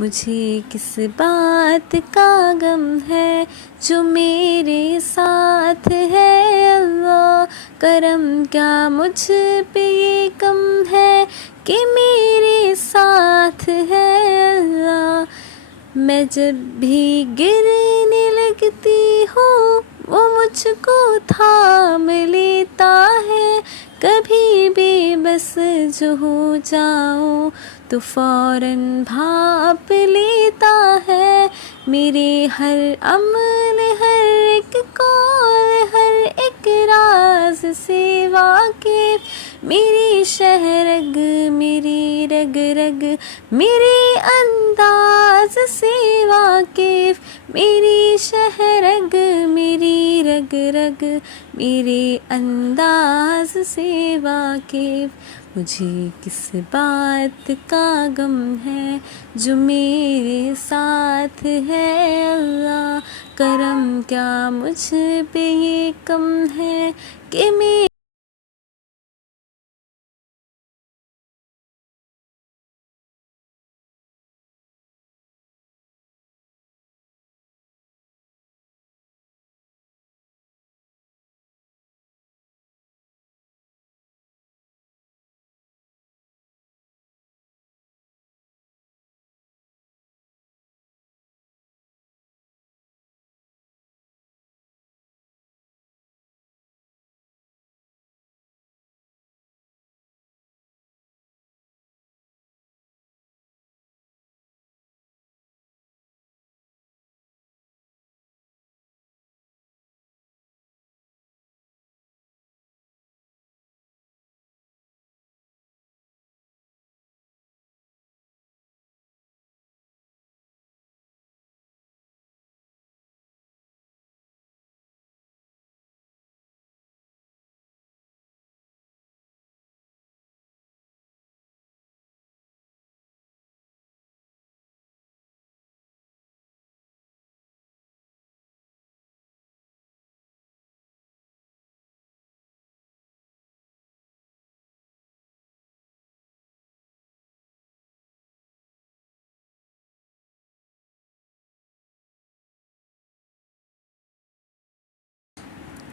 मुझे किस बात का गम है जो मेरे साथ है अल्लाह। करम क्या मुझ पे ये कम है कि मेरे साथ है अल्लाह। मैं जब भी गिरने लगती हूँ वो मुझको थाम लेता है। कभी बेबस जो हो जाऊँ तो फ़ौरन भाप लेता है। मेरे हर अमल, हर एक कौल, हर एक राज से वाकिफ़। मेरी शहरग, मेरी रग रग, मेरे अंदाज से वाकिफ़। मेरी शहरग, मेरी रग रग, मेरे अंदाज से वाकिफ़। मुझे किस बात का गम है जो मेरे साथ है अल्लाह। करम क्या मुझ पे ये कम है कि मैं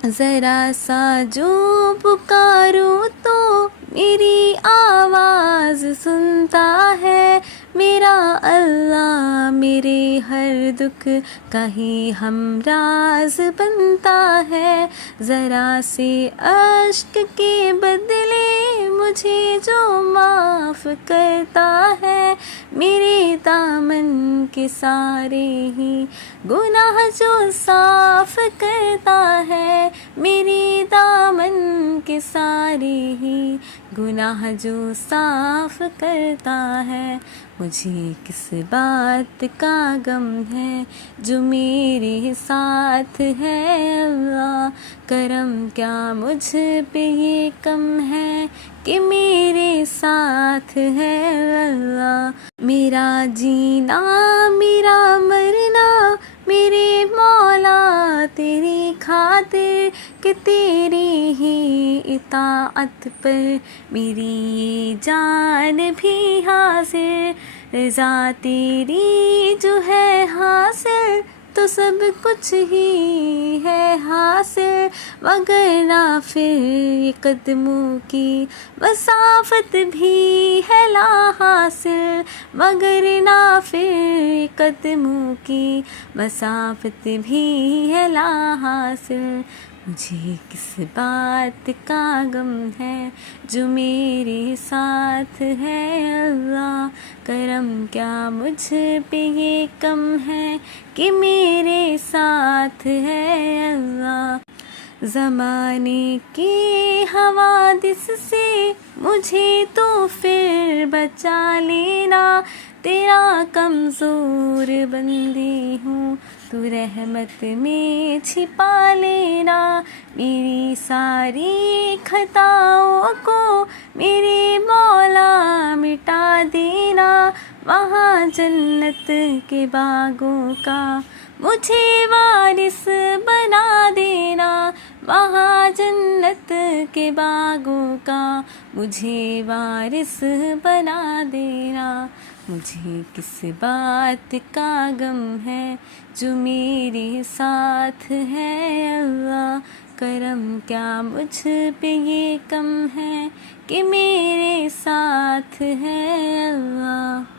ज़रा सा जो पुकारूं तो मेरी आवाज़ सुनता है। मेरा अल्लाह मेरे हर दुख का ही हमराज बनता है। ज़रा से अश्क के बदले मुझे जो माफ़ करता है। मेरे दामन के सारे ही गुनाह जो साफ़ करता है। मेरे दामन के सारे ही गुनाह जो साफ़ करता है। मुझे किस बात का गम है जो मेरे साथ है अल्लाह। करम क्या मुझ पे ये कम है कि मेरे साथ है अल्लाह। मेरा जीना, मेरा मरना, मेरे मौला तेरी खातिर कि तेरी ही इताअत पर मेरी ये जान भी हासिल। रज़ा तेरी जो है हासिल तो सब कुछ ही है हासिल। वगरना फिर ये कदमों की मसाफत भी है ला हासिल। वगरना फिर ये कदमों की मसाफत भी है ला हासिल। मुझे किस बात का गम है जो मेरे साथ है अल्लाह। करम क्या मुझ पे ये कम है कि मेरे साथ है अल्लाह। ज़माने के हवादिस से मुझे तो फिर बचा लेना। तेरा कमज़ोर बंदी हूँ तू रहमत में छिपा लेना। मेरी सारी खताओं को मेरे मौला मिटा देना। वहाँ जन्नत के बागों का मुझे वारिस बना देना। वहाँ जन्नत के बागों का मुझे वारिस बना देना। मुझे किस बात का गम है जो मेरे साथ है अल्लाह। करम क्या मुझ पे ये कम है कि मेरे साथ है अल्लाह।